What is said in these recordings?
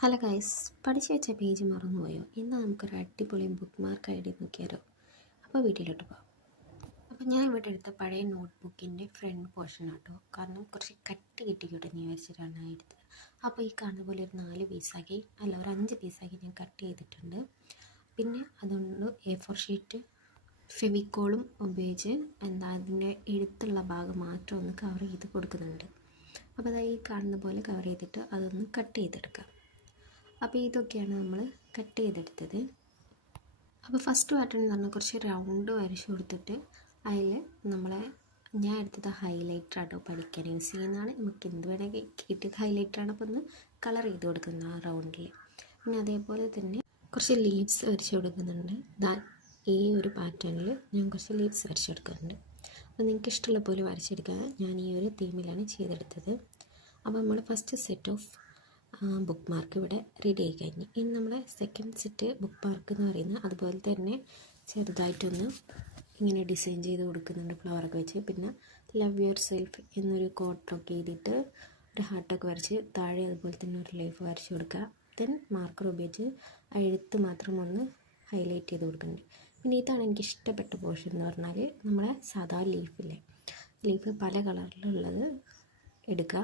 Hello guys പഠിച്ചു വെച്ച page മറന്നുപോയോ? ഇന്ന് നമുക്കൊരു അടിപൊളി ബുക്ക് മാർക്ക് ഐ ഡി നോക്കിയാലോ? അപ്പോൾ വീട്ടിലോട്ട് പോകാം. അപ്പോൾ ഞാൻ ഇവിടെ എടുത്ത പഴയ നോട്ട് ബുക്കിന്റെ ഫ്രണ്ട് പോർഷൻ ആട്ടോ കാരണം കുറച്ച് കട്ടി കിട്ടിക്കോട്ടെ എന്ന് വിചാരിച്ചിട്ടാണ് എടുത്തത്. അപ്പോൾ ഈ കാണുന്ന പോലെ ഒരു നാല് പീസാക്കി അല്ല ഒരു അഞ്ച് പീസാക്കി ഞാൻ കട്ട് ചെയ്തിട്ടുണ്ട്. പിന്നെ അതുകൊണ്ട് എ ഫോർ ഷീറ്റ് ഫെവിക്കോളും ഉപയോഗിച്ച് എന്താ അതിന്റെ എഴുത്തുള്ള ഭാഗം മാത്രം ഒന്ന് കവർ ചെയ്ത് കൊടുക്കുന്നുണ്ട്. അപ്പോൾ അതായത് ഈ കാണുന്ന പോലെ കവർ ചെയ്തിട്ട് അതൊന്ന് കട്ട് ചെയ്തെടുക്കാം. അപ്പോൾ ഇതൊക്കെയാണ് നമ്മൾ കട്ട് ചെയ്തെടുത്തത്. അപ്പോൾ ഫസ്റ്റ് പാറ്റേൺ എന്ന് പറഞ്ഞാൽ കുറച്ച് റൗണ്ട് വരച്ച് കൊടുത്തിട്ട് അതിൽ നമ്മളെ ഞാൻ എടുത്തത് ഹൈലൈറ്റർ ആട്ടോ പഠിക്കാൻ യൂസ് ചെയ്യുന്നതാണ് നമുക്ക് എന്ത് വേണമെങ്കിൽ കിട്ടിയ ഹൈലൈറ്ററാണ് അപ്പോൾ ഒന്ന് കളർ ചെയ്ത് കൊടുക്കുന്ന ആ റൗണ്ടിൽ പിന്നെ അതേപോലെ തന്നെ കുറച്ച് ലീവ്സ് വരച്ച് കൊടുക്കുന്നുണ്ട്. ദാ ഈ ഒരു പാറ്റേണിൽ ഞാൻ കുറച്ച് ലീവ്സ് വരച്ചെടുക്കുന്നുണ്ട് അപ്പോൾ നിങ്ങൾക്ക് ഇഷ്ടമുള്ള പോലെ വരച്ചെടുക്കാൻ ഞാൻ ഈ ഒരു തീമിലാണ് ചെയ്തെടുത്തത്. അപ്പോൾ നമ്മൾ first set of bookmark ഇവിടെ റെഡി ആയി കഴിഞ്ഞു. ഇനി നമ്മുടെ സെക്കൻഡ് സെറ്റ് ബുക്ക് മാർക്ക് എന്ന് പറയുന്നത് അതുപോലെ തന്നെ ചെറുതായിട്ടൊന്ന് ഇങ്ങനെ ഡിസൈൻ ചെയ്ത് കൊടുക്കുന്നുണ്ട് ഫ്ലവറൊക്കെ വെച്ച്. പിന്നെ ലവ് യുവർ സെൽഫ് എന്നൊരു കോട്ടൊക്കെ എഴുതിയിട്ട് ഒരു ഹാർട്ടൊക്കെ വരച്ച് താഴെ അതുപോലെ തന്നെ ഒരു ലൈഫ് വരച്ച് കൊടുക്കുക. ദെൻ മാർക്കർ ഉപയോഗിച്ച് എഴുത്ത് മാത്രം ഒന്ന് ഹൈലൈറ്റ് ചെയ്ത് കൊടുക്കുന്നുണ്ട്. പിന്നെ ഇതാണ് എനിക്ക് ഇഷ്ടപ്പെട്ട പോർഷൻ എന്ന് പറഞ്ഞാൽ നമ്മളെ സാധാ ലീഫില്ലേ ലീഫ് പല കളറിലുള്ളത് എടുക്കുക.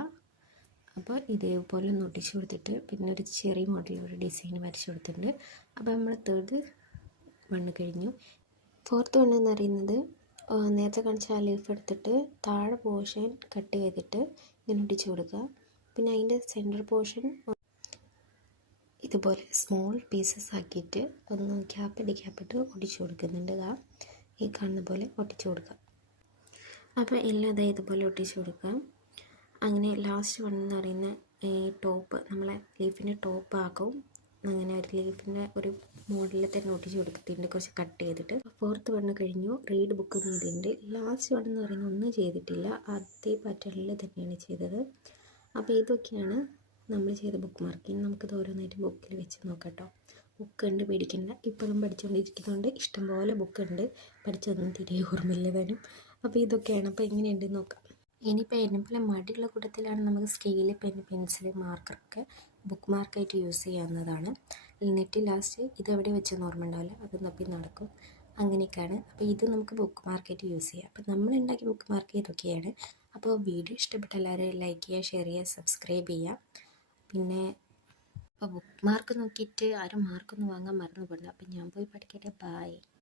അപ്പോൾ ഇതേപോലെ ഒന്ന് ഒട്ടിച്ച് കൊടുത്തിട്ട് പിന്നെ ഒരു ചെറിയ മോഡൽ ഒരു ഡിസൈൻ വരച്ച് കൊടുത്തിട്ടുണ്ട്. അപ്പോൾ നമ്മൾ തേർഡ് മണ്ണ് കഴിഞ്ഞു. ഫോർത്ത് മണ്ണ് എന്ന് പറയുന്നത് നേരത്തെ കാണിച്ച ആ ലീഫ് എടുത്തിട്ട് താഴെ പോർഷൻ കട്ട് ചെയ്തിട്ട് ഇങ്ങനെ ഒട്ടിച്ച് കൊടുക്കുക. പിന്നെ അതിന്റെ സെന്റർ പോർഷൻ ഇതുപോലെ സ്മോൾ പീസസ് ആക്കിയിട്ട് ഒന്ന് ഗ്യാപ്പിട്ട് ഗ്യാപ്പിട്ട് ഒട്ടിച്ച് കൊടുക്കുന്നുണ്ട് ഇതാ. ഈ കാണുന്ന പോലെ ഒട്ടിച്ച് കൊടുക്കുക. അപ്പോൾ എല്ലാം ഇതാ ഇതുപോലെ ഒട്ടിച്ച് കൊടുക്കാം അങ്ങനെ ലാസ്റ്റ് വൺ എന്ന് പറയുന്ന ഈ ടോപ്പ് നമ്മളെ ലീഫിന്റെ ടോപ്പ് ആക്കും അങ്ങനെ ഒരു ലീഫിന്റെ ഒരു മോഡലിൽ തന്നെ ഒട്ടിച്ച് കൊടുത്തിട്ടുണ്ട് കുറച്ച് കട്ട് ചെയ്തിട്ട്. ഫോർത്ത് വണ്ണ് കഴിഞ്ഞു റീഡ് ബുക്ക് ചെയ്തിട്ടുണ്ട് ലാസ്റ്റ് വൺ എന്ന് പറയുന്നത് ഒന്നും ചെയ്തിട്ടില്ല അതേ പാറ്റേണിൽ തന്നെയാണ് ചെയ്തത്. അപ്പോൾ ഇതൊക്കെയാണ് നമ്മൾ ചെയ്ത ബുക്ക് മാർക്കിങ് നമുക്കത് ഓരോന്നായിട്ട് ബുക്കിൽ വെച്ച് നോക്കാം കേട്ടോ ബുക്ക് ഉണ്ട് പേടിക്കണ്ട. ഇപ്പോഴും പഠിച്ചുകൊണ്ടിരിക്കുന്നതുകൊണ്ട് ഇഷ്ടംപോലെ ബുക്ക് ഉണ്ട്. പഠിച്ചതൊന്നും തിരികെ ഓർമ്മയില്ല വരും അപ്പോൾ ഇതൊക്കെയാണ്. അപ്പോൾ എങ്ങനെയുണ്ടെന്ന് നോക്കാം. ഇനിയിപ്പോൾ എന്നെ പോലെ മടിയുള്ള കൂട്ടത്തിലാണ് നമുക്ക് സ്കെയിൽ പെൻ പെൻസിൽ മാർക്കറൊക്കെ ബുക്ക് മാർക്കായിട്ട് യൂസ് ചെയ്യാവുന്നതാണ്. എന്നിട്ട് ലാസ്റ്റ് ഇതെവിടെ വെച്ചെന്ന് ഓർമ്മ ഉണ്ടാവില്ല അത് തപ്പി നടക്കും. അങ്ങനെയൊക്കെയാണ്. അപ്പോൾ ഇത് നമുക്ക് ബുക്ക് മാർക്കായിട്ട് യൂസ് ചെയ്യാം. അപ്പോൾ നമ്മൾ ഉണ്ടാക്കിയ ബുക്ക് മാർക്ക് ഇതൊക്കെയാണ്. അപ്പോൾ വീഡിയോ ഇഷ്ടപ്പെട്ട എല്ലാവരും ലൈക്ക് ചെയ്യുക ഷെയർ ചെയ്യുക സബ്സ്ക്രൈബ് ചെയ്യുക. പിന്നെ അപ്പോൾ ബുക്ക് മാർക്ക് നോക്കിയിട്ട് ആരും മാർക്കൊന്നും വാങ്ങാൻ മറന്നു അപ്പോൾ ഞാൻ പോയി പഠിക്കട്ടെ. ബായ്